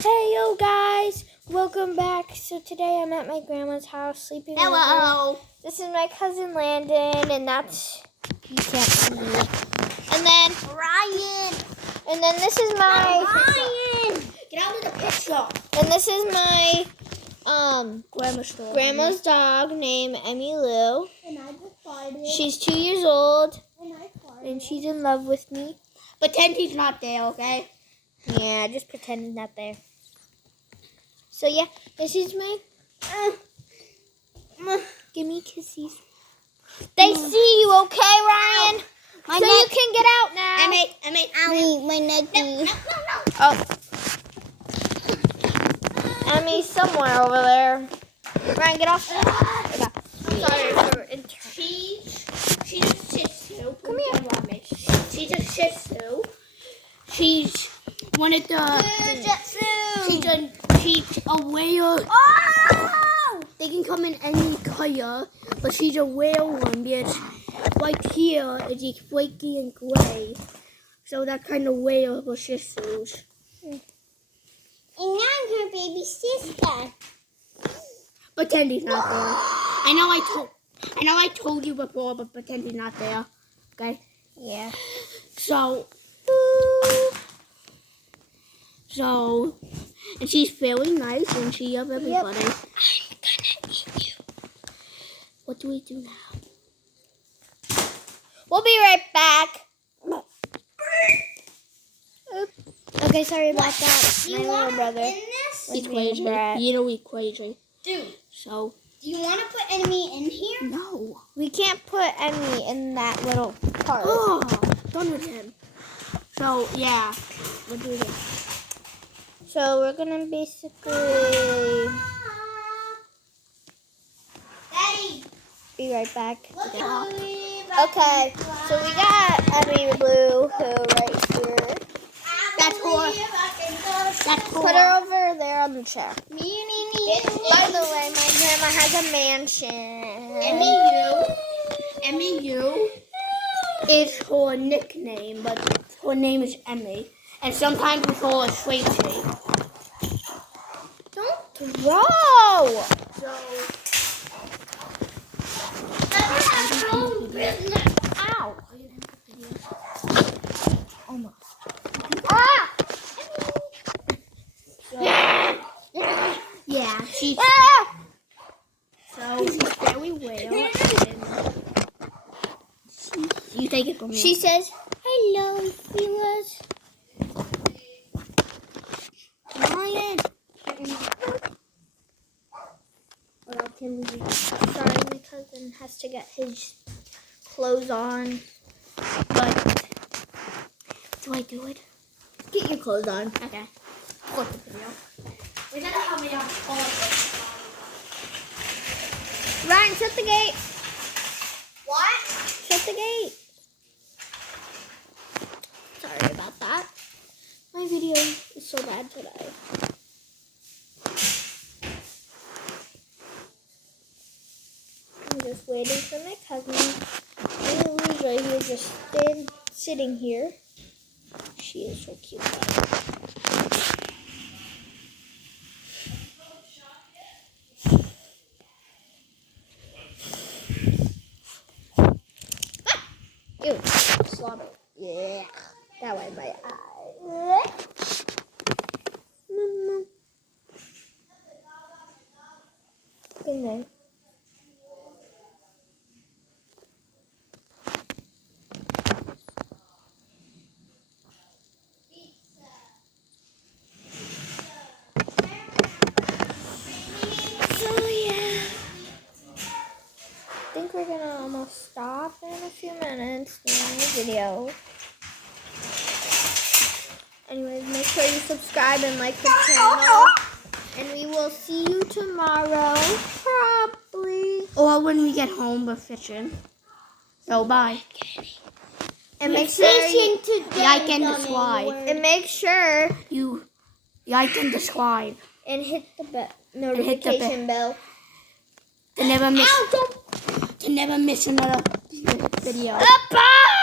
Hey yo guys, welcome back. So today I'm at my grandma's house sleeping with Hello. her. This is my cousin Landon, and that's you can't see. And then Ryan. and then this is my Ryan. Get out of the picture. and this is my Grandma's dog named Emmy Lou. And I just farted. She's 2 years old And I farted. and she's in love with me. Pretend he's not there, okay? Yeah, just pretend he's not there. So yeah, this is my give me kisses. They see you, okay, Ryan? My So neck. you can get out now. My neck. No. Oh. Emmy's somewhere over there. Ryan, get off. Sorry for interrupting. She's a Shih Tzu. Come here. She's a Shih Tzu. She's one of the. She's a whale. Oh! They can come in any color, but she's a whale one because right here is just flaky and gray. So that kind of whale was Shih Tzus. And I'm her baby sister. Pretend he's not there. I know I told you before, but pretend he's not there. Okay? Yeah. So, and she's very nice, and she loves everybody. Yep. I'm gonna eat you. What do we do now? We'll be right back. Okay, sorry about that. My little brother. He's being a crazy. brat. You know he's crazy. Dude, So, do you want to put enemy in here? no. We can't put Emmy in that little part. Oh, done with him. So, yeah. What do we do? So we're gonna basically Daddy, be right back. look Okay. at me. Okay, so we got Emmy Blue right here. That's her. That's Put her over there on the chair. Me. By the way, my grandma has a mansion. Emmy is her nickname, but her name is Emmy. And sometimes we call her Tracy. Don't throw. So, Ow. Almost. Ah! yeah, she's Ah! very well. You take it from me. She says, hello, viewers. Ryan. Sorry, my cousin has to get his clothes on. But do I do it? Get your clothes on. Okay. Put the video. We're gonna have it on all of Ryan, shut the gate. What? Shut the gate. Sorry about that. My video is so bad today. I'm just waiting for my cousin. Lily's right here, just sitting here. She is so cute. Ew, slobber. Yeah, that went in my eye. Good night. So yeah, I think we're gonna almost stop in a few minutes doing the video. Anyways, make sure you subscribe and like the channel. And we will see you tomorrow, probably. Or when we get home, we're fishing. So bye. And make sure you, Like and subscribe. and make sure You like and subscribe. and hit the hit the notification bell. To never miss another video. Bye.